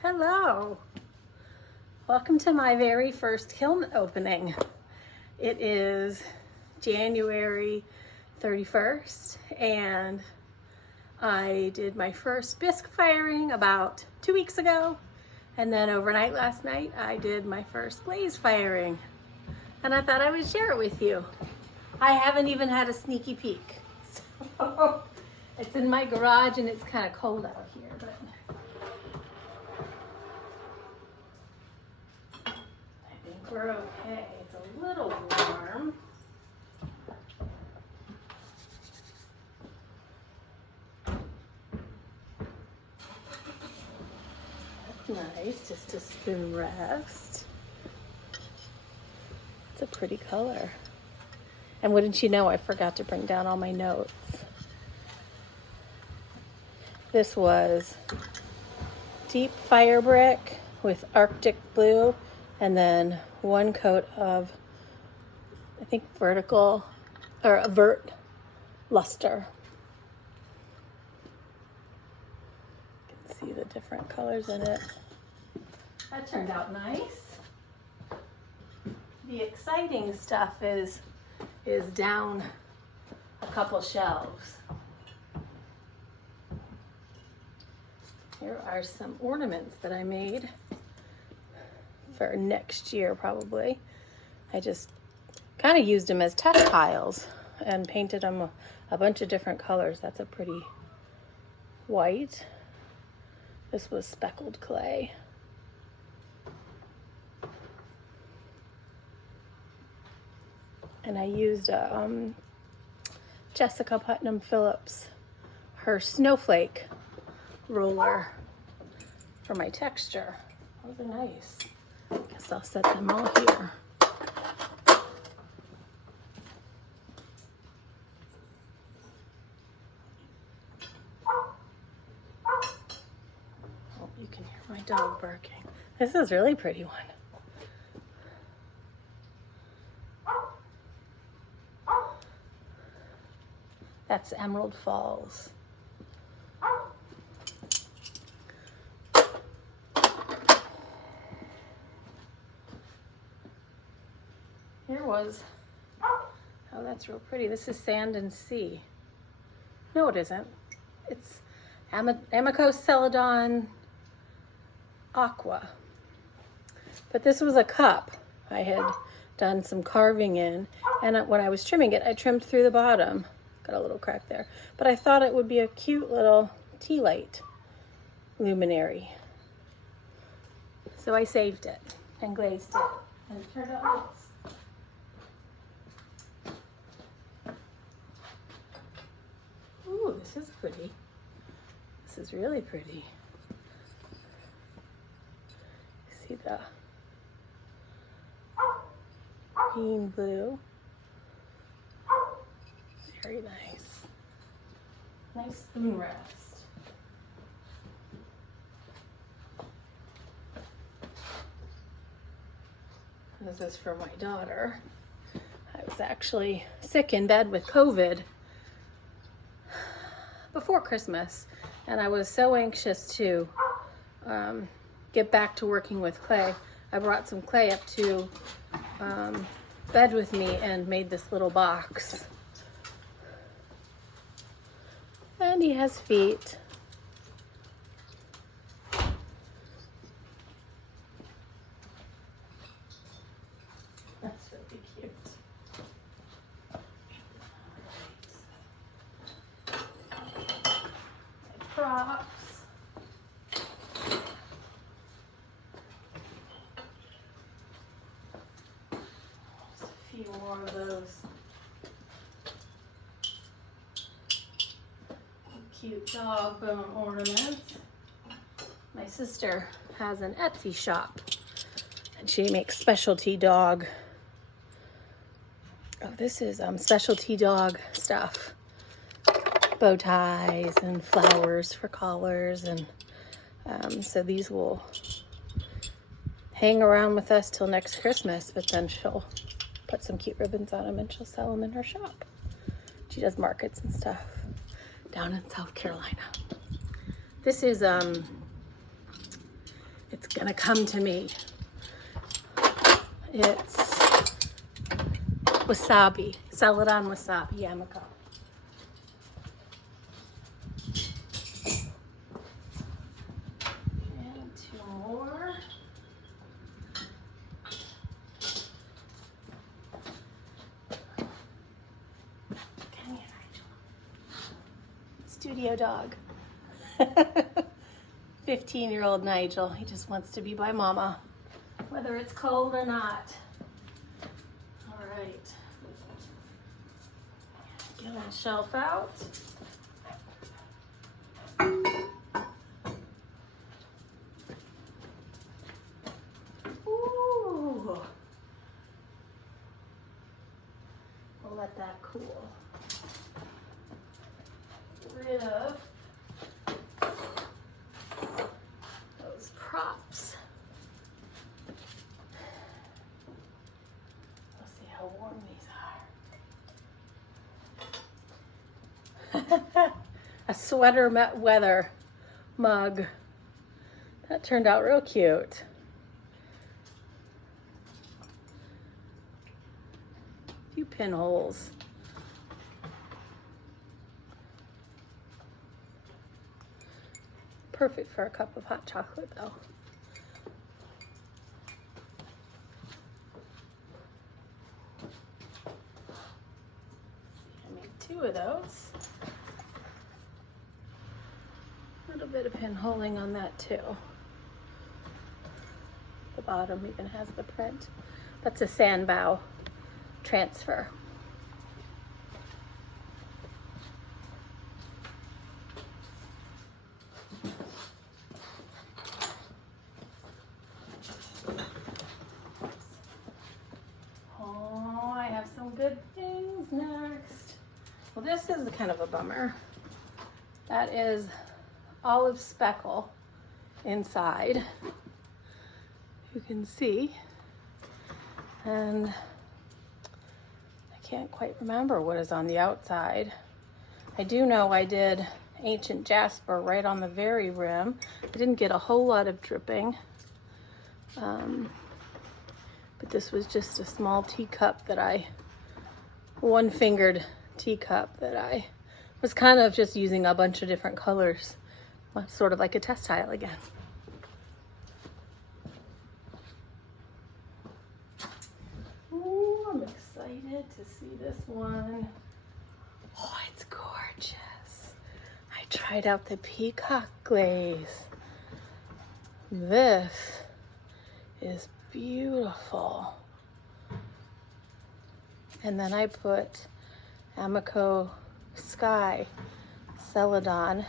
Hello, welcome to my very first kiln opening. It is January 31st and I did my first bisque firing about 2 weeks ago, and then overnight last night I did my first glaze firing, and I thought I would share it with you. I haven't even had a sneaky peek. So it's in my garage and it's kind of cold out here, but we're okay. It's a little warm. That's nice, just a spoon rest. It's a pretty color. And wouldn't you know, I forgot to bring down all my notes. This was deep fire brick with Arctic blue, and then one coat of, I think, vertical or avert luster. You can see the different colors in it. That turned out nice. The exciting stuff is down a couple shelves. Here are some ornaments that I made for next year probably. I just kind of used them as test tiles and painted them a bunch of different colors. That's a pretty white. This was speckled clay. And I used Jessica Putnam Phillips, her snowflake roller for my texture. Those are nice. Guess I'll set them all here. Oh, you can hear my dog barking. This is a really pretty one. That's Emerald Falls. Here was, oh, that's real pretty. This is Sand and Sea. No, it isn't. It's Amaco Celadon Aqua. But this was a cup I had done some carving in, and when I was trimming it, I trimmed through the bottom. Got a little crack there. But I thought it would be a cute little tea light luminary. So I saved it and glazed it, and it turned out nice. Ooh, this is pretty. This is really pretty. See the green blue. Very nice. Nice spoon rest. This is for my daughter. I was actually sick in bed with COVID before Christmas, and I was so anxious to get back to working with clay. I brought some clay up to bed with me and made this little box. And he has feet. That's really cute. Props. Just a few more of those cute dog bone ornaments. My sister has an Etsy shop and she makes specialty dog. Oh, this is specialty dog stuff. Bow ties and flowers for collars, and so these will hang around with us till next Christmas, but then she'll put some cute ribbons on them and she'll sell them in her shop. She does markets and stuff down in South Carolina. This is it's gonna come to me. It's wasabi, Celadon wasabi, Amaco. And two more. Come here, Nigel. Studio dog. 15-year-old Nigel. He just wants to be by mama, whether it's cold or not. All right. Get that shelf out. Ooh. We'll let that cool. Get rid of those props. Let's see how warm these are. A sweater weather mug. That turned out real cute. A few pinholes. Perfect for a cup of hot chocolate though. I made 2 of those. A little bit of pinholing on that too. The bottom even has the print. That's a sandbow transfer. Oh, I have some good things next. Well, this is kind of a bummer. That is olive speckle inside. You can see. And I can't quite remember what is on the outside. I do know I did ancient jasper right on the very rim. I didn't get a whole lot of dripping. But this was just a small teacup that one-fingered teacup that I was kind of just using a bunch of different colors, sort of like a test tile again. Ooh, I'm excited to see this one. Oh, it's gorgeous. I tried out the Peacock Glaze. This is beautiful. And then I put Amaco Sky Celadon,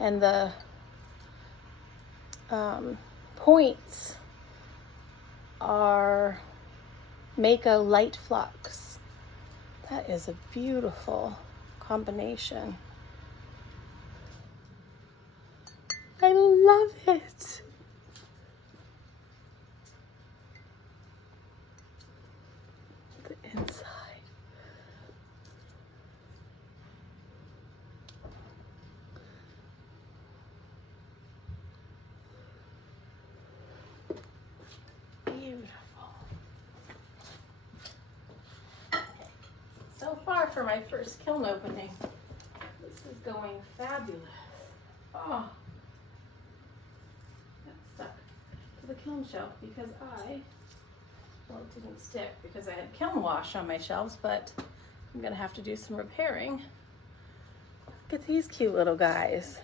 and the points are Mayco Light Flux. That is a beautiful combination. I love it. The inside. Beautiful. So far for my first kiln opening, this is going fabulous. Oh, that's stuck to the kiln shelf because well, it didn't stick because I had kiln wash on my shelves, but I'm gonna have to do some repairing. Look at these cute little guys.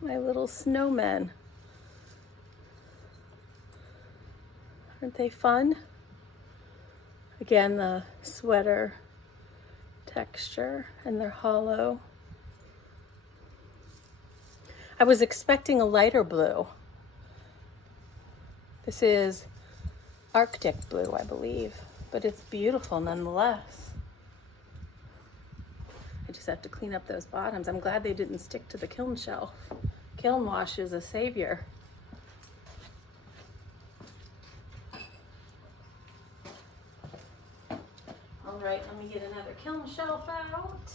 My little snowmen. Aren't they fun? Again, the sweater texture, and they're hollow. I was expecting a lighter blue. This is Arctic blue, I believe, but it's beautiful nonetheless. I just have to clean up those bottoms. I'm glad they didn't stick to the kiln shelf. Kiln wash is a savior. All right, let me get another kiln shelf out.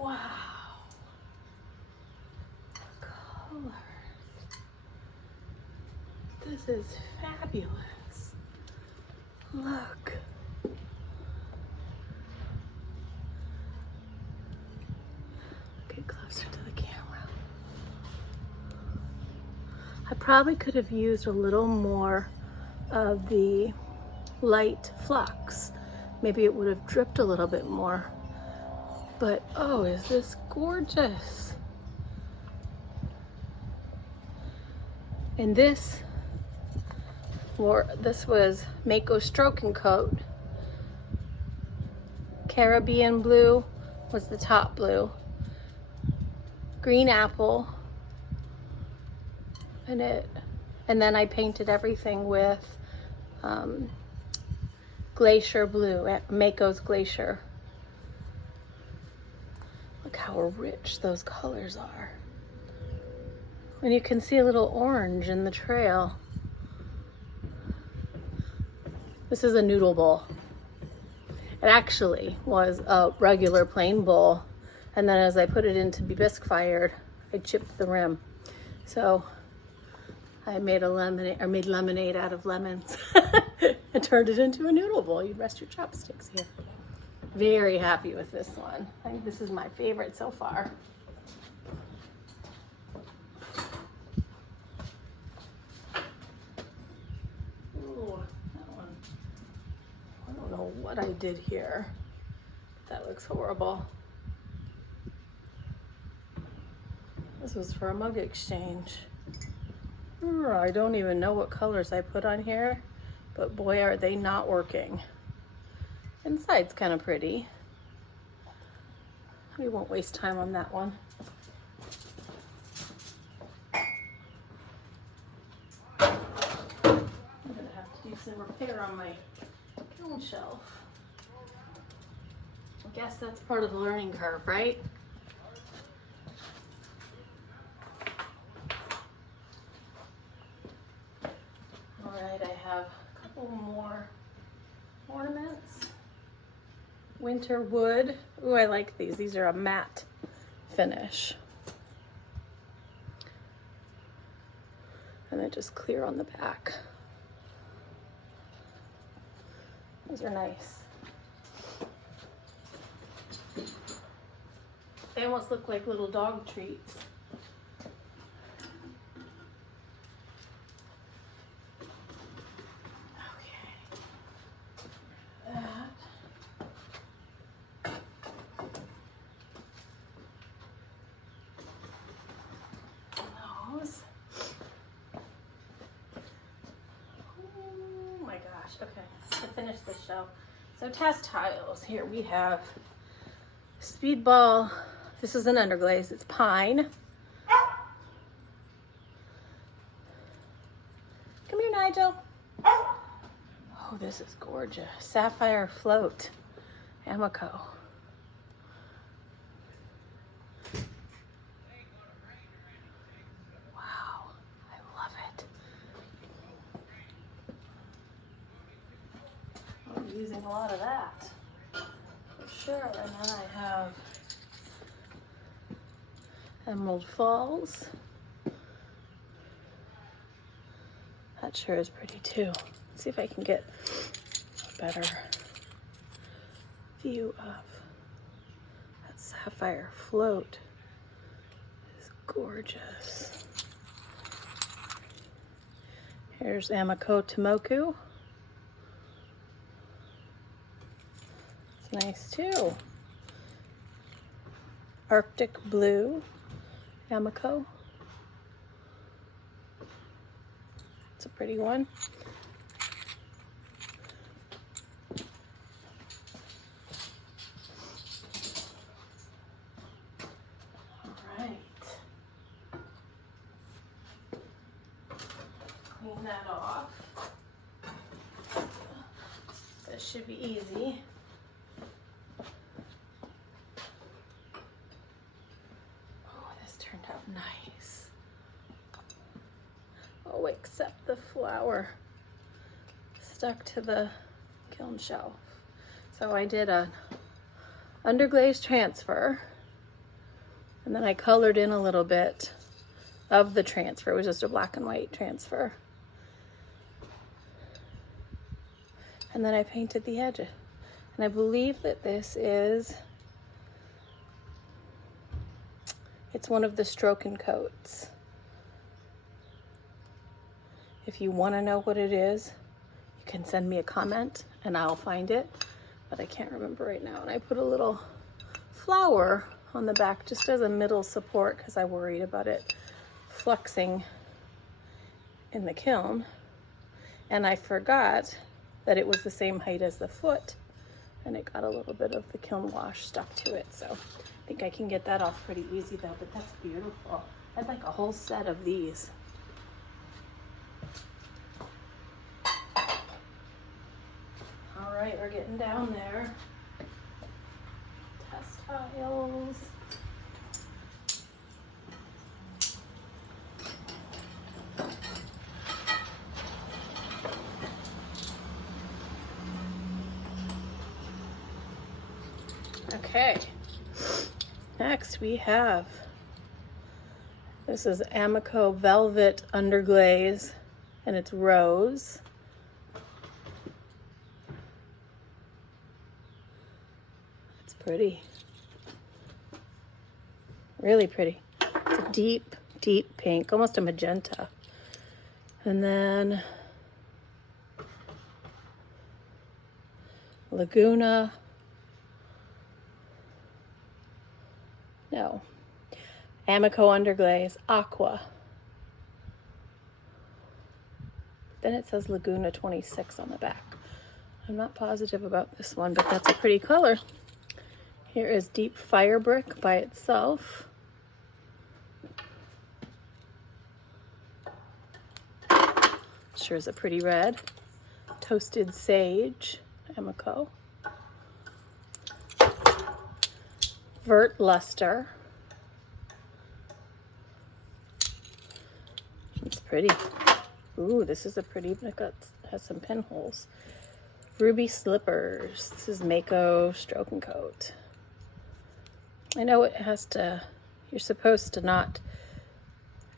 Wow. The colors. This is fabulous. Look. Get closer to the camera. I probably could have used a little more of the light flux. Maybe it would have dripped a little bit more. But oh, is this gorgeous? And this was Mayco Stroke and Coat. Caribbean blue was the top blue. Green apple. And then I painted everything with Glacier blue, Mayco's Glacier. Look how rich those colors are. And you can see a little orange in the trail. This is a noodle bowl. It actually was a regular plain bowl. And then as I put it in to be bisque fired, I chipped the rim. So I made lemonade out of lemons and turned it into a noodle bowl. You rest your chopsticks here. Very happy with this one. I think this is my favorite so far. Ooh, that one. I don't know what I did here. That looks horrible. This was for a mug exchange. I don't even know what colors I put on here, but boy, are they not working. Inside's kind of pretty. We won't waste time on that one. I'm gonna have to do some repair on my kiln shelf. I guess that's part of the learning curve, right? All right, I have a couple more ornaments. Winter wood. Ooh, I like these. These are a matte finish. And then just clear on the back. These are nice. They almost look like little dog treats. Okay, to finish this show. So test tiles. Here we have Speedball. This is an underglaze. It's pine. Come here, Nigel. Oh, this is gorgeous. Sapphire float. Amaco. Wow, I love it. I'm using a lot of that for sure. And then I have Emerald Falls. That sure is pretty too. Let's see if I can get a better view of that sapphire float. It's gorgeous. Here's Amaco Tomoku. It's nice too. Arctic Blue Amaco. It's a pretty one. All right. Clean that off. This should be easy. Nice. Oh, except the flower stuck to the kiln shelf. So I did an underglaze transfer And then I colored in a little bit of the transfer. It was just a black and white transfer. And then I painted the edge. And I believe that this is, it's one of the stroke and coats. If you want to know what it is, you can send me a comment and I'll find it, but I can't remember right now. And I put a little flower on the back just as a middle support because I worried about it fluxing in the kiln. And I forgot that it was the same height as the foot, and it got a little bit of the kiln wash stuck to it. So I think I can get that off pretty easy though, but that's beautiful. I'd like a whole set of these. All right, we're getting down there. Test tiles. Okay, next we have, this is Amaco Velvet Underglaze, and it's rose. It's pretty, really pretty. It's a deep, deep pink, almost a magenta. And then Laguna. No, Amaco Underglaze, Aqua. Then it says Laguna 26 on the back. I'm not positive about this one, but that's a pretty color. Here is Deep Fire Brick by itself. Sure is a pretty red. Toasted Sage, Amaco. Vert Luster. It's pretty. Ooh, this is a pretty, but it has some pinholes. Ruby Slippers. This is Mayco Stroke and Coat. I know it has to, you're supposed to not,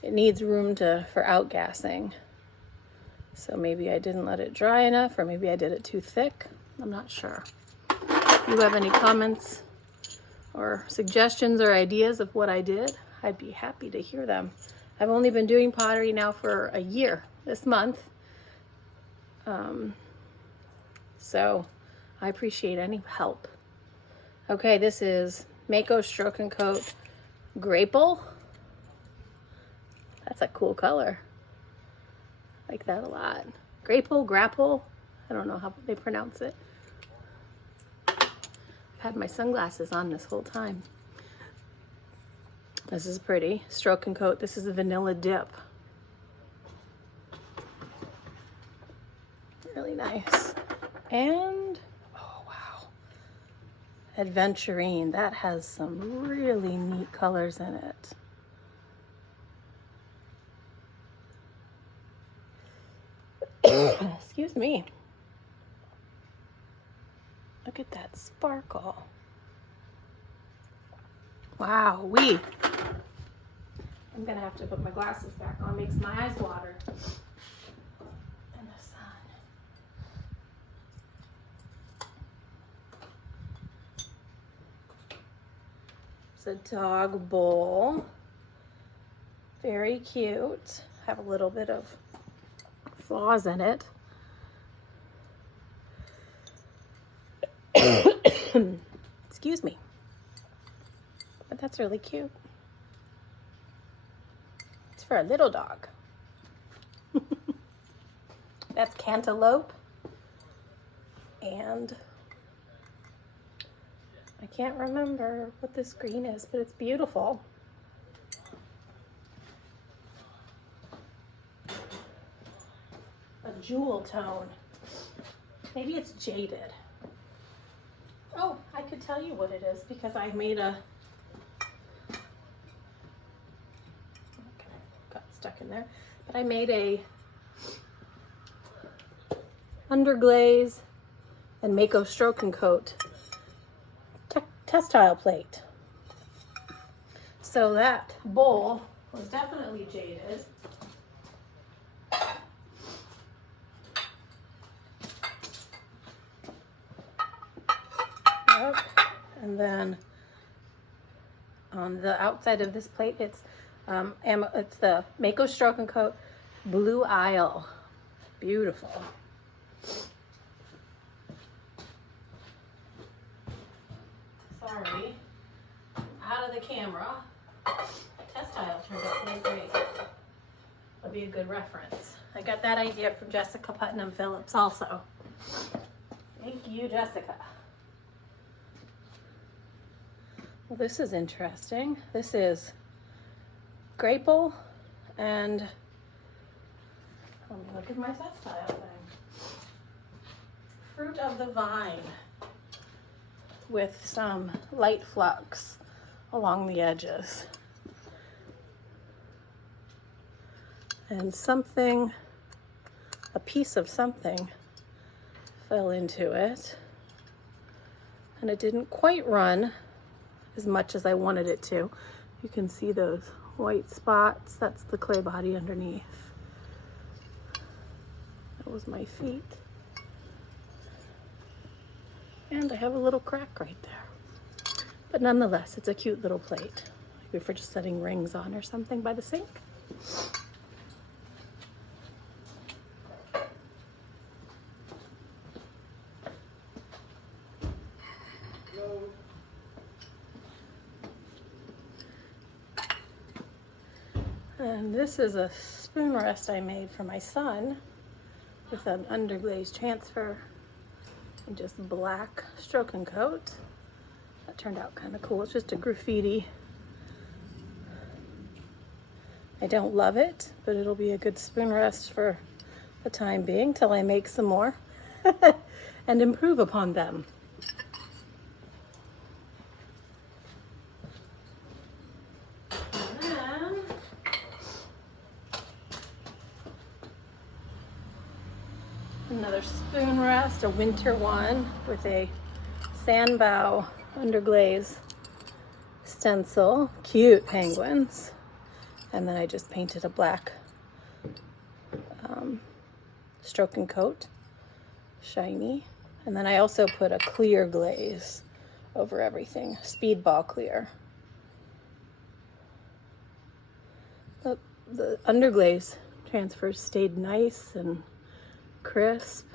it needs room for outgassing. So maybe I didn't let it dry enough, or maybe I did it too thick. I'm not sure. If you have any comments or suggestions or ideas of what I did, I'd be happy to hear them. I've only been doing pottery now for a year this month. So I appreciate any help. Okay, this is Mayco Stroke and Coat Grapple. That's a cool color. I like that a lot. Grapple. I don't know how they pronounce it. Had my sunglasses on this whole time. This is pretty. Stroke and Coat. This is a Vanilla Dip. Really nice. And, oh wow, Adventurine. That has some really neat colors in it. Excuse me. Look at that sparkle. Wow, I'm gonna have to put my glasses back on. Makes my eyes water. In the sun. It's a dog bowl. Very cute. Have a little bit of flaws in it. Excuse me. But that's really cute. It's for a little dog. That's cantaloupe. And I can't remember what this green is, but it's beautiful. A jewel tone. Maybe it's jaded. Oh, I could tell you what it is because I made a, okay, got stuck in there, but I made a underglaze and Mayco Stroke and Coat test tile plate. So that bowl was definitely jaded. Yep. And then on the outside of this plate, it's the Mayco Stroke and Coat Blue Isle. Beautiful. Sorry, out of the camera. Test tile turned out really great. That'll be a good reference. I got that idea from Jessica Putnam Phillips also. Thank you, Jessica. Well, this is interesting. This is grapple and let me look at my test tile thing. Fruit of the vine with some light flux along the edges. And something, a piece of something fell into it, and it didn't quite run as much as I wanted it to. You can see those white spots. That's the clay body underneath. That was my feet. And I have a little crack right there. But nonetheless, it's a cute little plate. Maybe for just setting rings on or something by the sink. And this is a spoon rest I made for my son with an underglaze transfer and just black stroke and coat. That turned out kind of cool. It's just a graffiti. I don't love it, but it'll be a good spoon rest for the time being till I make some more and improve upon them. Another spoon rest, a winter one with a sandbow underglaze stencil, cute penguins. And then I just painted a black stroke and coat, shiny. And then I also put a clear glaze over everything, Speedball clear. The underglaze transfers stayed nice and crisp.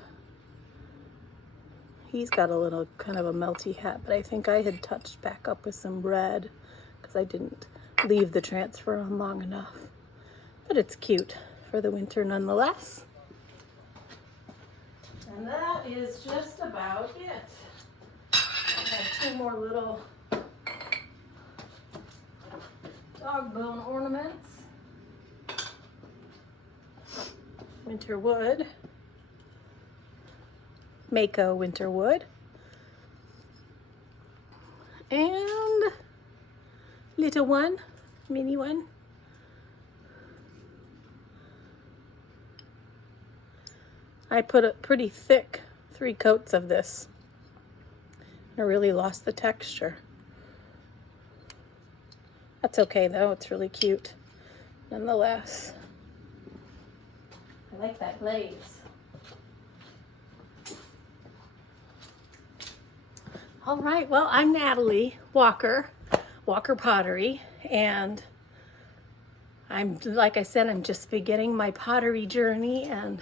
He's got a little kind of a melty hat, but I think I had touched back up with some red because I didn't leave the transfer on long enough. But it's cute for the winter nonetheless. And that is just about it. I have two more little dog bone ornaments. Winter wood. Mayco winter wood. And little one, mini one. I put a pretty thick 3 coats of this. I really lost the texture. That's okay though, it's really cute nonetheless. I like that glaze. All right, well, I'm Natalie Walker, Walker Pottery, and like I said, I'm just beginning my pottery journey, and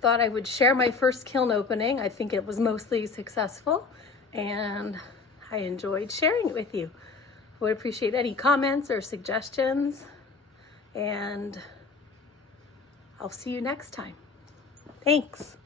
thought I would share my first kiln opening. I think it was mostly successful, and I enjoyed sharing it with you. I would appreciate any comments or suggestions, and I'll see you next time. Thanks.